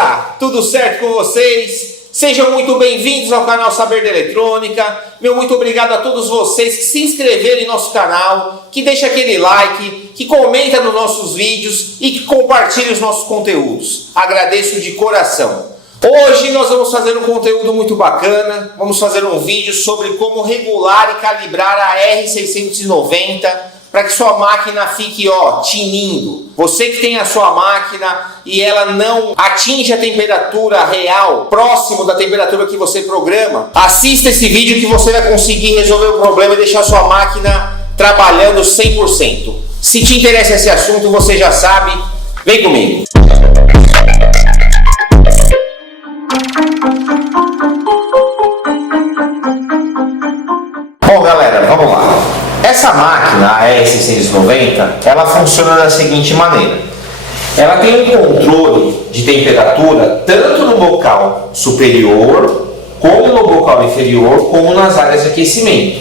Beleza? Tudo certo com vocês? Sejam muito bem-vindos ao canal Saber de Eletrônica. Meu muito obrigado a todos vocês que se inscreveram em nosso canal, que deixam aquele like, que comenta nos nossos vídeos e que compartilha os nossos conteúdos. Agradeço de coração. Hoje nós vamos fazer um conteúdo muito bacana. Vamos fazer um vídeo sobre como regular e calibrar a R690 para que sua máquina fique tinindo. Você que tem a sua máquina e ela não atinge a temperatura real, próximo da temperatura que você programa, assista esse vídeo que você vai conseguir resolver o problema e deixar a sua máquina trabalhando 100%. Se te interessa esse assunto, você já sabe, vem comigo. Bom, galera, vamos lá. Essa máquina, a R690, ela funciona da seguinte maneira. Ela tem um controle de temperatura tanto no bocal superior, como no bocal inferior, como nas áreas de aquecimento.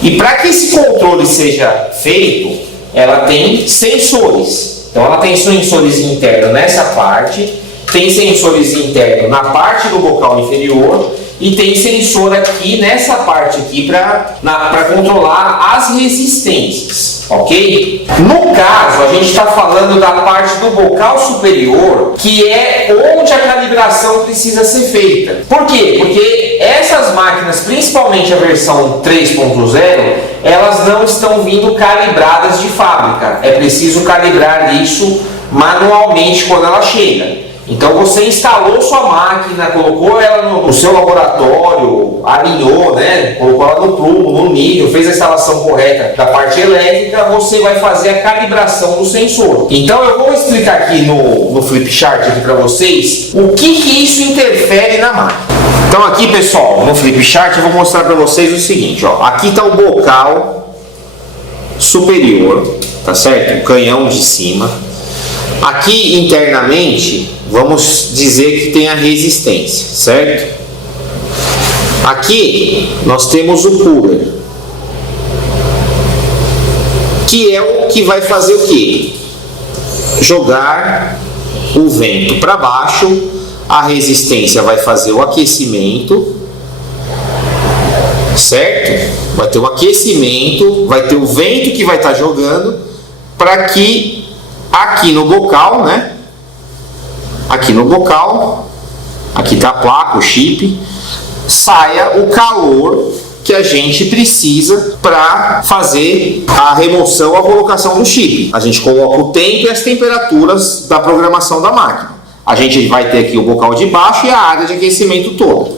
E para que esse controle seja feito, ela tem sensores. Então ela tem sensores internos nessa parte, tem sensores internos na parte do bocal inferior e tem sensor aqui nessa parte aqui para controlar as resistências, ok? No caso, a gente está falando da parte do bocal superior, que é onde a calibração precisa ser feita. Por quê? Porque essas máquinas, principalmente a versão 3.0, elas não estão vindo calibradas de fábrica. É preciso calibrar isso manualmente quando ela chega. Então você instalou sua máquina, colocou ela no seu laboratório, alinhou, né? Colocou ela no plumo, no nível, fez a instalação correta da parte elétrica, você vai fazer a calibração do sensor. Então eu vou explicar aqui no flip chart aqui para vocês o que isso interfere na máquina. Então aqui, pessoal, no flip chart eu vou mostrar para vocês o seguinte, aqui está o bocal superior, tá certo? O canhão de cima. Aqui internamente, vamos dizer que tem a resistência, certo? Aqui nós temos o cooler, que é o que vai fazer o quê? Jogar o vento para baixo, a resistência vai fazer o aquecimento, certo? Vai ter o aquecimento, vai ter o vento que vai estar jogando para que aqui no bocal, né? Aqui no bocal, aqui está a placa, o chip, saia o calor que a gente precisa para fazer a remoção, a colocação do chip. A gente coloca o tempo e as temperaturas da programação da máquina. A gente vai ter aqui o bocal de baixo e a área de aquecimento toda.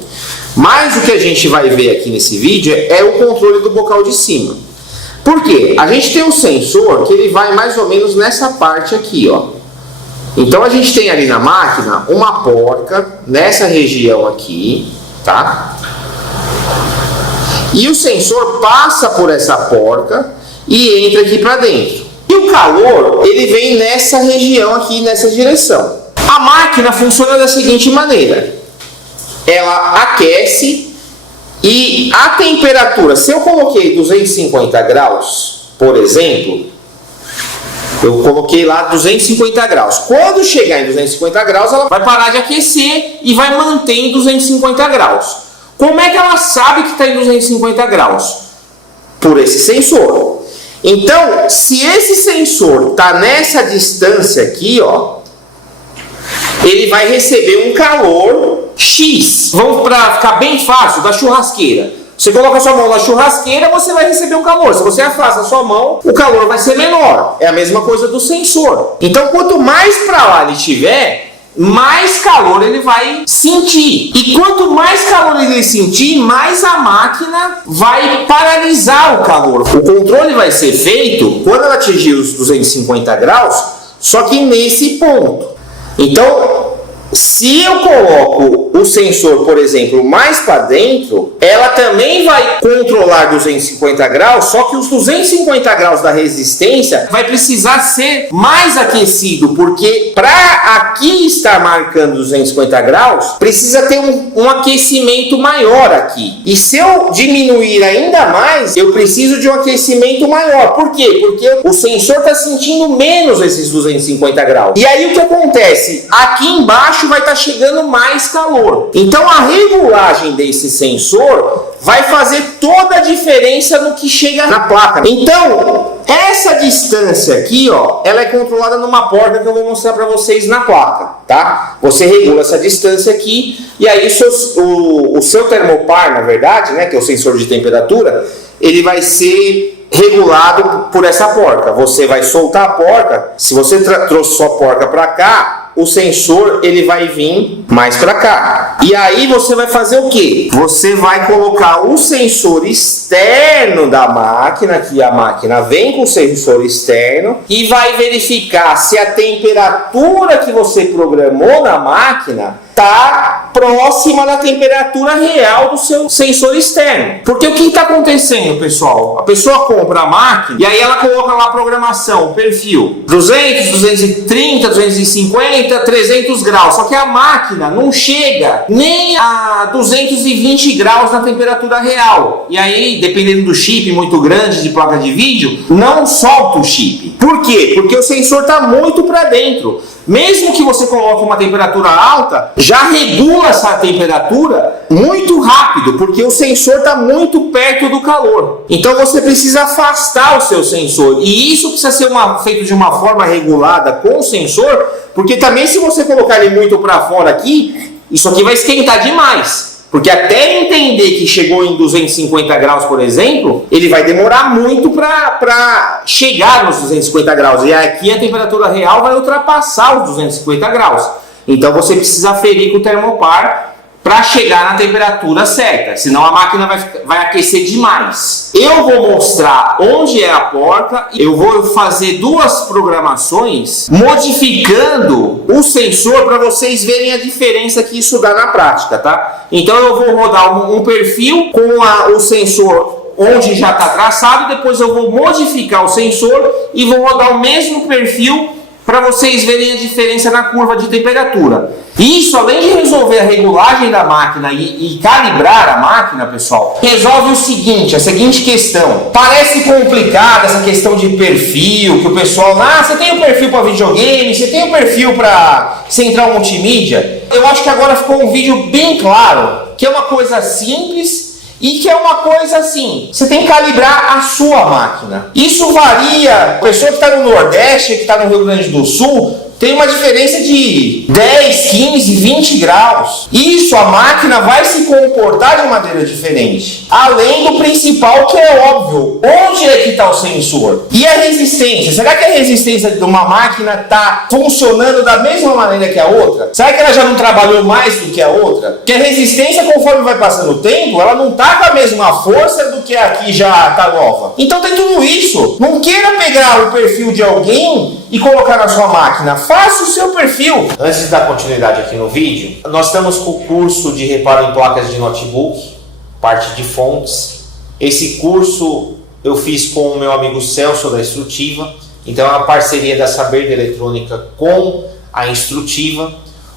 Mas o que a gente vai ver aqui nesse vídeo é o controle do bocal de cima. Por quê? A gente tem um sensor que ele vai mais ou menos nessa parte aqui, Então a gente tem ali na máquina uma porca nessa região aqui, tá? E o sensor passa por essa porca e entra aqui para dentro. E o calor, ele vem nessa região aqui, nessa direção. A máquina funciona da seguinte maneira. Ela aquece e a temperatura, se eu coloquei 250 graus, por exemplo, eu coloquei lá 250 graus. Quando chegar em 250 graus, ela vai parar de aquecer e vai manter em 250 graus. Como é que ela sabe que está em 250 graus? Por esse sensor. Então, se esse sensor está nessa distância aqui, ele vai receber um calor X. Vamos para ficar bem fácil, da churrasqueira. Você coloca a sua mão na churrasqueira, você vai receber um calor. Se você afasta a sua mão, o calor vai ser menor. É a mesma coisa do sensor. Então, quanto mais para lá ele tiver, mais calor ele vai sentir. E quanto mais calor ele sentir, mais a máquina vai paralisar o calor. O controle vai ser feito quando ela atingir os 250 graus, só que nesse ponto. Então, se eu coloco o sensor, por exemplo, mais para dentro, ela também vai controlar 250 graus, só que os 250 graus da resistência vai precisar ser mais aquecido, porque para aqui estar marcando 250 graus, precisa ter um aquecimento maior aqui. E se eu diminuir ainda mais, eu preciso de um aquecimento maior. Por quê? Porque o sensor está sentindo menos esses 250 graus. E aí o que acontece? Aqui embaixo embaixo vai estar chegando mais calor. Então a regulagem desse sensor vai fazer toda a diferença no que chega na placa. Então, essa distância aqui, ó, ela é controlada numa porta que eu vou mostrar para vocês na placa, tá? Você regula essa distância aqui e aí o seu termopar, na verdade, né, que é o sensor de temperatura, ele vai ser regulado por essa porca. Você vai soltar a porca. Se você trouxe sua porca para cá, o sensor ele vai vir mais para cá. E aí você vai fazer o que? Você vai colocar o sensor externo da máquina, que a máquina vem com o sensor externo, e vai verificar se a temperatura que você programou na máquina está próxima da temperatura real do seu sensor externo. Porque o que está acontecendo, pessoal? A pessoa compra a máquina e aí ela coloca lá a programação, perfil 200, 230, 250, 300 graus. Só que a máquina não chega nem a 220 graus na temperatura real. E aí, dependendo do chip muito grande de placa de vídeo, não solta o chip. Por quê? Porque o sensor está muito para dentro. Mesmo que você coloque uma temperatura alta, já regula essa temperatura muito rápido, porque o sensor está muito perto do calor. Então você precisa afastar o seu sensor. E isso precisa ser feito de uma forma regulada com o sensor, porque também se você colocar ele muito para fora aqui, isso aqui vai esquentar demais. Porque até entender que chegou em 250 graus, por exemplo, ele vai demorar muito para chegar nos 250 graus. E aqui a temperatura real vai ultrapassar os 250 graus. Então você precisa aferir com o termopar para chegar na temperatura certa. Senão a máquina vai aquecer demais. Eu vou mostrar onde é a porca. Eu vou fazer duas programações modificando o sensor para vocês verem a diferença que isso dá na prática, tá? Então eu vou rodar um perfil com o sensor onde já está traçado. Depois eu vou modificar o sensor e vou rodar o mesmo perfil para vocês verem a diferença na curva de temperatura. Isso, além de resolver a regulagem da máquina e calibrar a máquina, pessoal, resolve a seguinte questão. Parece complicada essa questão de perfil, que o pessoal, você tem um perfil para videogame, você tem um perfil para central multimídia. Eu acho que agora ficou um vídeo bem claro, que é uma coisa simples e que é uma coisa assim, você tem que calibrar a sua máquina. Isso varia, a pessoa que está no Nordeste, que está no Rio Grande do Sul, tem uma diferença de 10, 15, 20 graus. Isso, a máquina vai se comportar de maneira diferente. Além do principal, que é óbvio, onde é que está o sensor? E a resistência? Será que a resistência de uma máquina está funcionando da mesma maneira que a outra? Será que ela já não trabalhou mais do que a outra? Porque a resistência, conforme vai passando o tempo, ela não está com a mesma força do que a que já está nova. Então tem tudo isso. Não queira pegar o perfil de alguém e colocar na sua máquina. Faça o seu perfil. Antes de dar continuidade aqui no vídeo, nós estamos com o curso de reparo em placas de notebook, parte de fontes. Esse curso eu fiz com o meu amigo Celso da Instrutiva. Então é uma parceria da Saber de Eletrônica com a Instrutiva.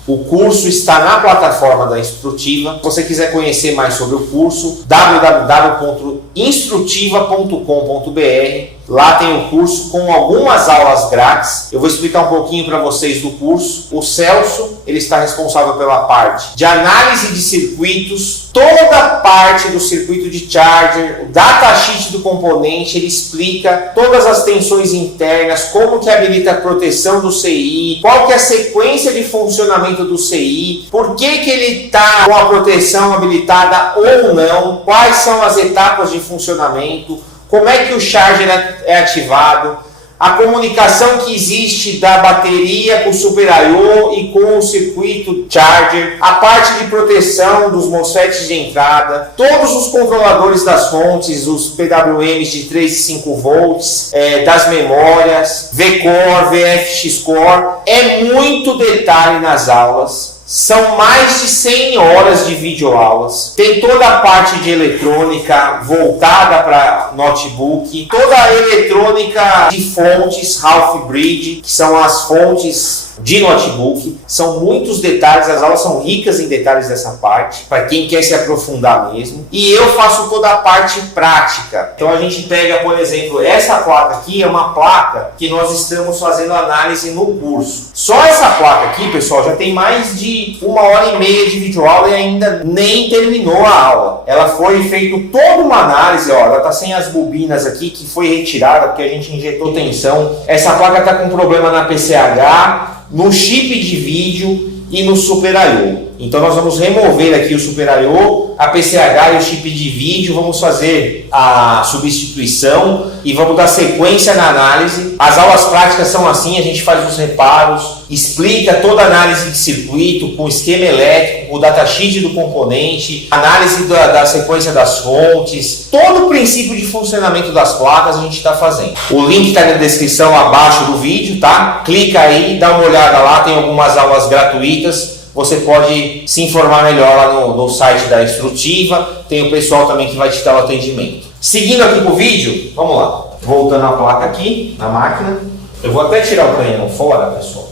O curso está na plataforma da Instrutiva. Se você quiser conhecer mais sobre o curso, www.instrutiva.com.br. Lá tem o curso com algumas aulas grátis. Eu vou explicar um pouquinho para vocês do curso. O Celso, ele está responsável pela parte de análise de circuitos, toda a parte do circuito de charger, o datasheet do componente, ele explica todas as tensões internas, como que habilita a proteção do CI, qual que é a sequência de funcionamento do CI, por que que ele está com a proteção habilitada ou não, quais são as etapas de funcionamento, como é que o charger é ativado, a comunicação que existe da bateria com o Super I/O e com o circuito charger, a parte de proteção dos MOSFETs de entrada, todos os controladores das fontes, os PWMs de 3 e 5 volts, das memórias, V-Core, VFX-Core. É muito detalhe nas aulas. São mais de 100 horas de videoaulas. Tem toda a parte de eletrônica voltada para notebook, toda a eletrônica de fontes, half bridge, que são as fontes de notebook. São muitos detalhes, as aulas são ricas em detalhes dessa parte, para quem quer se aprofundar mesmo. E eu faço toda a parte prática. Então a gente pega, por exemplo, essa placa aqui é uma placa que nós estamos fazendo análise no curso. Só essa placa aqui, pessoal, já tem mais de 1h30 de videoaula e ainda nem terminou a aula. Ela foi feita toda uma análise, ó, ela está sem as bobinas aqui, que foi retirada porque a gente injetou tensão. Essa placa está com problema na PCH, no chip de vídeo e no Super I/O. Então nós vamos remover aqui o Super I/O, a PCH e o chip de vídeo, vamos fazer a substituição e vamos dar sequência na análise. As aulas práticas são assim, a gente faz os reparos, explica toda a análise de circuito com esquema elétrico, o datasheet do componente, análise da sequência das fontes, todo o princípio de funcionamento das placas a gente está fazendo. O link está na descrição abaixo do vídeo, tá? Clica aí, dá uma olhada lá, tem algumas aulas gratuitas. Você pode se informar melhor lá no site da Instrutiva. Tem o pessoal também que vai te dar o atendimento. Seguindo aqui com o vídeo, vamos lá. Voltando a placa aqui na máquina. Eu vou até tirar o canhão fora, pessoal.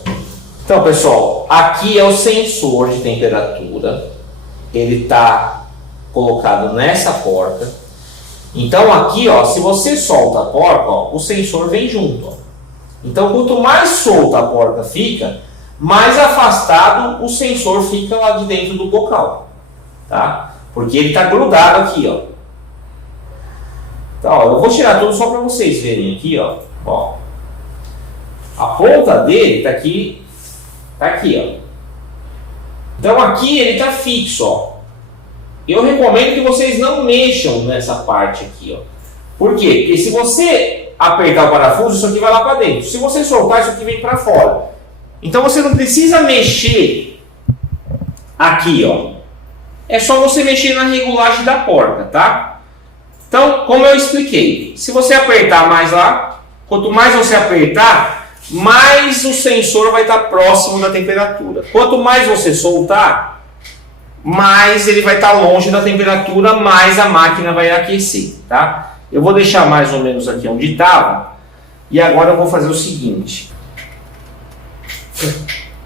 Então, pessoal, aqui é o sensor de temperatura. Ele está colocado nessa porta. Então aqui, ó, se você solta a porca, ó, o sensor vem junto. Ó. Então quanto mais solta a porca fica, mais afastado o sensor fica lá de dentro do bocal, tá? Porque ele está grudado aqui, ó. Então, ó, eu vou tirar tudo só para vocês verem aqui, ó. Ó. A ponta dele está aqui, ó. Então aqui ele está fixo, ó. Eu recomendo que vocês não mexam nessa parte aqui, ó. Por quê? Porque se você apertar o parafuso, isso aqui vai lá para dentro. Se você soltar, isso aqui vem para fora. Então você não precisa mexer aqui, ó. É só você mexer na regulagem da porta, tá? Então, como eu expliquei, se você apertar mais lá, quanto mais você apertar, mais o sensor vai estar próximo da temperatura. Quanto mais você soltar, mais ele vai estar longe da temperatura, mais a máquina vai aquecer, tá? Eu vou deixar mais ou menos aqui onde estava e agora eu vou fazer o seguinte.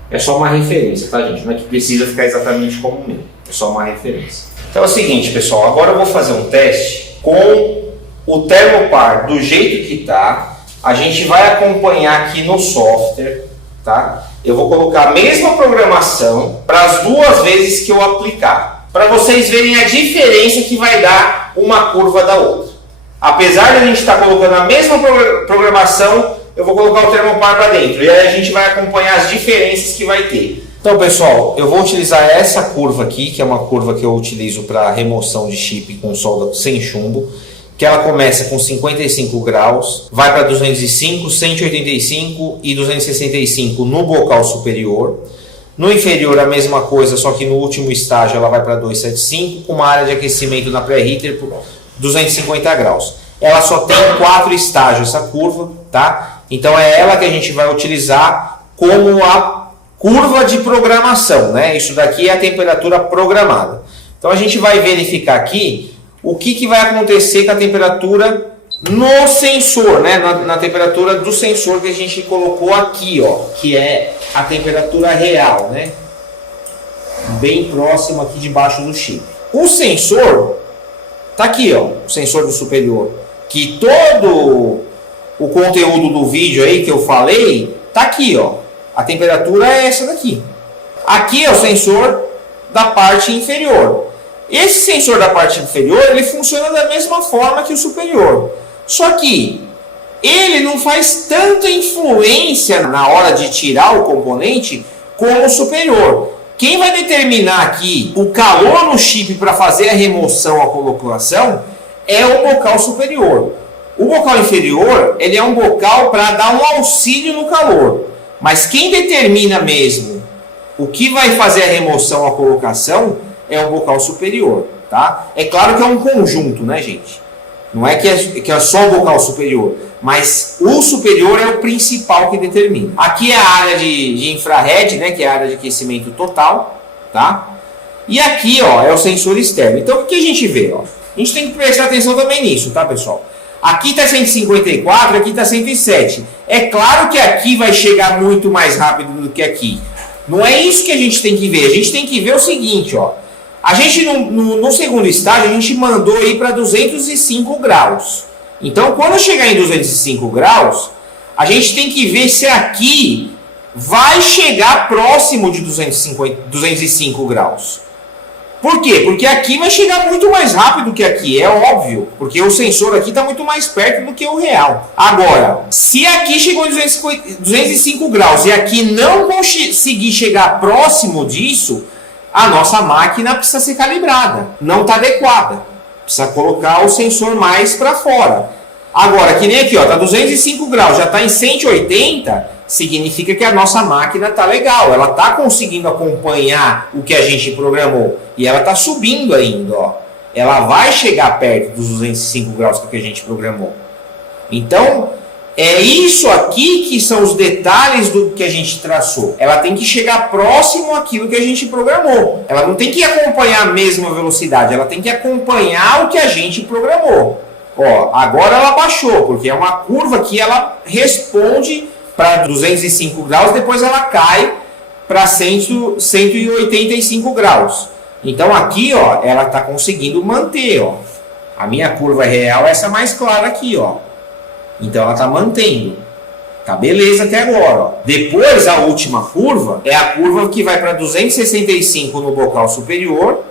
É só uma referência, tá, gente? Não é que precisa ficar exatamente como o meu. É só uma referência. Então é o seguinte, pessoal. Agora eu vou fazer um teste com o Thermopar do jeito que tá. A gente vai acompanhar aqui no software, tá? Eu vou colocar a mesma programação para as duas vezes que eu aplicar, para vocês verem a diferença que vai dar uma curva da outra. Apesar de a gente estar colocando a mesma programação, eu vou colocar o Thermopar para dentro e aí a gente vai acompanhar as diferenças que vai ter. Então, pessoal, eu vou utilizar essa curva aqui, que é uma curva que eu utilizo para remoção de chip com solda sem chumbo, que ela começa com 55 graus, vai para 205, 185 e 265 no bocal superior. No inferior a mesma coisa, só que no último estágio ela vai para 275, com uma área de aquecimento na pré-heater por 250 graus. Ela só tem 4 estágios, essa curva, tá? Então é ela que a gente vai utilizar como a curva de programação, né? Isso daqui é a temperatura programada. Então a gente vai verificar aqui o que vai acontecer com a temperatura no sensor, né? Na temperatura do sensor que a gente colocou aqui, ó, que é a temperatura real, né? Bem próximo aqui debaixo do chip. O sensor tá aqui, ó, o sensor do superior, que todo o conteúdo do vídeo aí que eu falei tá aqui, ó. A temperatura é essa daqui. Aqui é o sensor da parte inferior. Esse sensor da parte inferior, ele funciona da mesma forma que o superior. Só que ele não faz tanta influência na hora de tirar o componente como o superior. Quem vai determinar aqui o calor no chip para fazer a remoção, a colocação, é o bocal superior. O bocal inferior, ele é um bocal para dar um auxílio no calor. Mas quem determina mesmo o que vai fazer a remoção, a colocação, é o bocal superior, tá? É claro que é um conjunto, né, gente? Não é que é só o bocal superior, mas o superior é o principal que determina. Aqui é a área de infrared, né, que é a área de aquecimento total, tá? E aqui, ó, é o sensor externo. Então, o que a gente vê, ó? A gente tem que prestar atenção também nisso, tá, pessoal? Aqui está 154, aqui está 107. É claro que aqui vai chegar muito mais rápido do que aqui. Não é isso que a gente tem que ver. A gente tem que ver o seguinte, ó. A gente no segundo estágio, a gente mandou ir para 205 graus. Então, quando chegar em 205 graus, a gente tem que ver se aqui vai chegar próximo de 205 graus. Por quê? Porque aqui vai chegar muito mais rápido que aqui, é óbvio. Porque o sensor aqui está muito mais perto do que o real. Agora, se aqui chegou em 205 graus e aqui não conseguir chegar próximo disso, a nossa máquina precisa ser calibrada. Não está adequada. Precisa colocar o sensor mais para fora. Agora, que nem aqui, ó, tá 205 graus, já está em 180, significa que a nossa máquina tá legal, ela tá conseguindo acompanhar o que a gente programou e ela tá subindo ainda, ó. Ela vai chegar perto dos 205 graus que a gente programou. Então, é isso aqui que são os detalhes do que a gente traçou. Ela tem que chegar próximo àquilo que a gente programou. Ela não tem que acompanhar a mesma velocidade, ela tem que acompanhar o que a gente programou. Ó, agora ela baixou, porque é uma curva que ela responde para 205 graus, depois ela cai para 185 graus. Então aqui, ó, ela está conseguindo manter, ó. A minha curva real é essa mais clara aqui, ó. Então ela está mantendo. Tá beleza até agora, ó. Depois a última curva é a curva que vai para 265 no bocal superior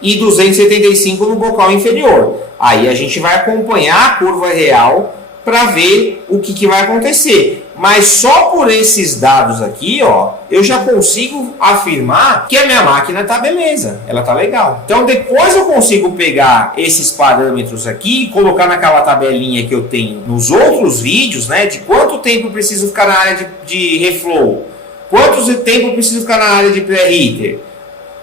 e 275 no bocal inferior. Aí a gente vai acompanhar a curva real para ver o que vai acontecer. Mas só por esses dados aqui, ó, eu já consigo afirmar que a minha máquina tá beleza, ela tá legal. Então depois eu consigo pegar esses parâmetros aqui e colocar naquela tabelinha que eu tenho nos outros vídeos, né, de quanto tempo eu preciso ficar na área de reflow, quanto tempo eu preciso ficar na área de preheater.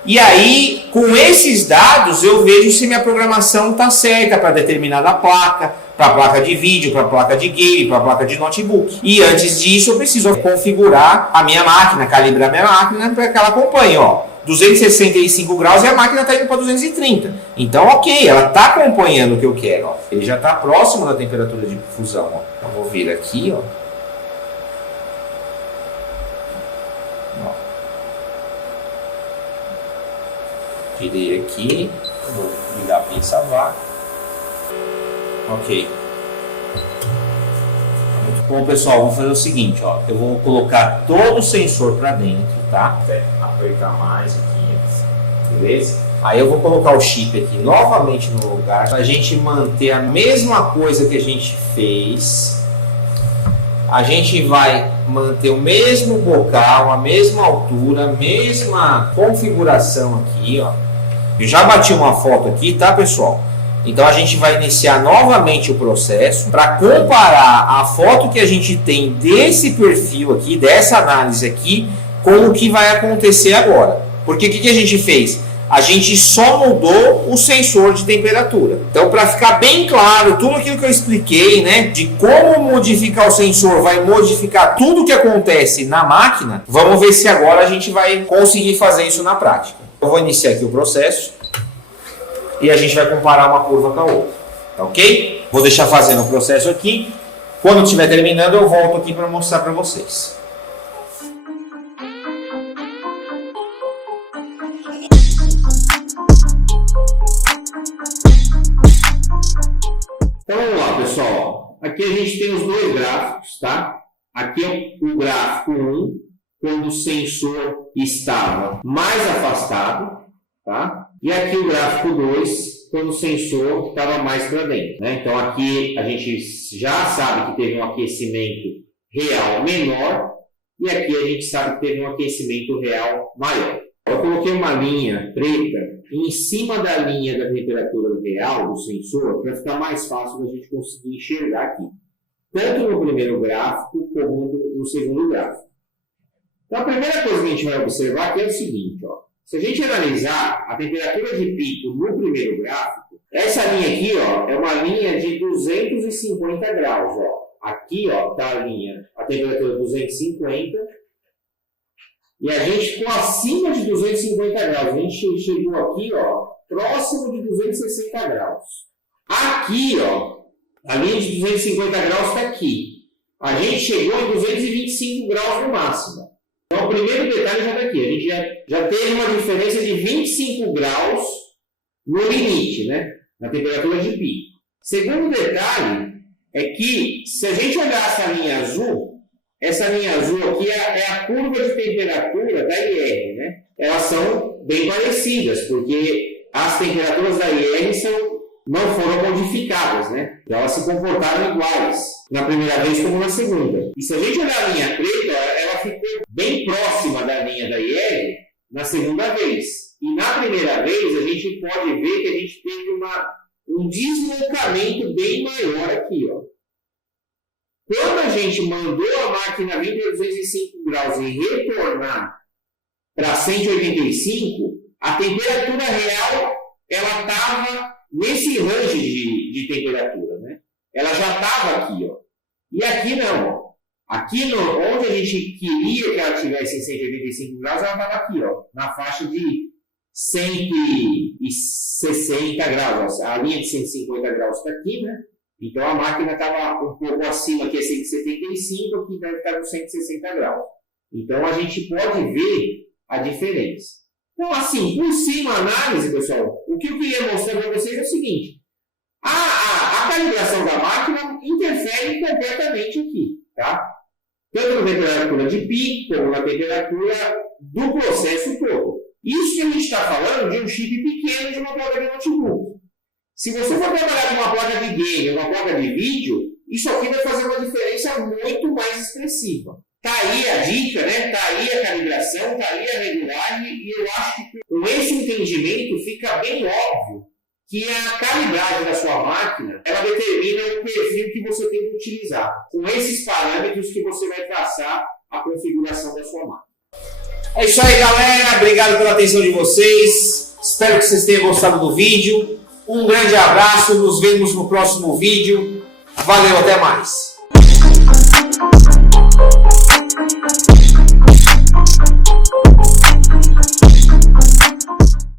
E aí, com esses dados, eu vejo se minha programação está certa para determinada placa, para a placa de vídeo, para a placa de game, para a placa de notebook. E antes disso, eu preciso configurar a minha máquina, calibrar a minha máquina para que ela acompanhe. Ó, 265 graus e a máquina está indo para 230. Então, ok, ela está acompanhando o que eu quero. Ó. Ele já está próximo da temperatura de fusão. Ó. Eu vou vir aqui, ó. Tirei aqui, vou ligar a pinça VAC. Ok. Muito bom, pessoal. Vamos fazer o seguinte, ó. Eu vou colocar todo o sensor para dentro, tá? Apertar mais aqui, beleza? Aí eu vou colocar o chip aqui novamente no lugar para a gente manter a mesma coisa que a gente fez. A gente vai manter o mesmo bocal, a mesma altura, a mesma configuração aqui, ó. Eu já bati uma foto aqui, tá, pessoal? Então a gente vai iniciar novamente o processo para comparar a foto que a gente tem desse perfil aqui, dessa análise aqui, com o que vai acontecer agora. Porque o que a gente fez? A gente só mudou o sensor de temperatura. Então, para ficar bem claro, tudo aquilo que eu expliquei, né, de como modificar o sensor vai modificar tudo o que acontece na máquina, vamos ver se agora a gente vai conseguir fazer isso na prática. Eu vou iniciar aqui o processo e a gente vai comparar uma curva com a outra, tá ok? Vou deixar fazendo o processo aqui. Quando estiver terminando, eu volto aqui para mostrar para vocês. Então vamos lá, pessoal. Aqui a gente tem os dois gráficos, tá? Aqui é o gráfico 1, quando o sensor estava mais afastado, tá? E aqui o gráfico 2, quando o sensor estava mais para dentro, né? Então aqui a gente já sabe que teve um aquecimento real menor e aqui a gente sabe que teve um aquecimento real maior. Eu coloquei uma linha preta em cima da linha da temperatura real do sensor para ficar mais fácil da gente conseguir enxergar aqui, tanto no primeiro gráfico como no segundo gráfico. Então a primeira coisa que a gente vai observar aqui é o seguinte, ó. Se a gente analisar a temperatura de pico no primeiro gráfico, essa linha aqui, ó, é uma linha de 250 graus, ó. Aqui, ó, está a linha, a temperatura 250. E a gente ficou acima de 250 graus. A gente chegou aqui, ó, próximo de 260 graus. Aqui, ó, A linha de 250 graus está aqui. A gente chegou em 225 graus no máximo. Então, o primeiro detalhe já está aqui. A gente já teve uma diferença de 25 graus no limite, né? Na temperatura de pico. Segundo detalhe é que, se a gente olhar essa linha azul aqui é a curva de temperatura da IR, né? Elas são bem parecidas, porque as temperaturas da IR não foram modificadas, né? Então, elas se comportaram iguais na primeira vez como na segunda. E se a gente olhar a linha preta, ela ficou bem próxima da linha da IR na segunda vez. E na primeira vez, a gente pode ver que a gente teve um deslocamento bem maior aqui, ó. Quando a gente mandou a máquina vir para 205 graus e retornar para 185, a temperatura real ela estava nesse range de temperatura, né? Ela já estava aqui, ó. E aqui não, ó. Aqui onde a gente queria que ela estivesse em 185 graus, ela estava aqui, ó, na faixa de 160 graus. A linha de 150 graus está aqui, né? Então a máquina estava um pouco acima, aqui é 175, aqui deve estar com 160 graus. Então a gente pode ver a diferença. Então, assim, por cima a análise, pessoal, o que eu queria mostrar para vocês é o seguinte: a calibração da máquina interfere completamente aqui, tá? Tanto na temperatura de pico, como na temperatura do processo todo. Isso que a gente está falando de um chip pequeno de uma placa de notebook. Se você for trabalhar com uma placa de game, uma placa de vídeo, isso aqui vai fazer uma diferença muito mais expressiva. Tá aí a dica, né? Tá aí a calibração, tá aí a regulagem, e eu acho que com esse entendimento fica bem óbvio que a calibragem da sua máquina, ela determina o perfil que você tem que utilizar. Com esses parâmetros que você vai traçar a configuração da sua máquina. É isso aí, galera. Obrigado pela atenção de vocês. Espero que vocês tenham gostado do vídeo. Um grande abraço. Nos vemos no próximo vídeo. Valeu, até mais.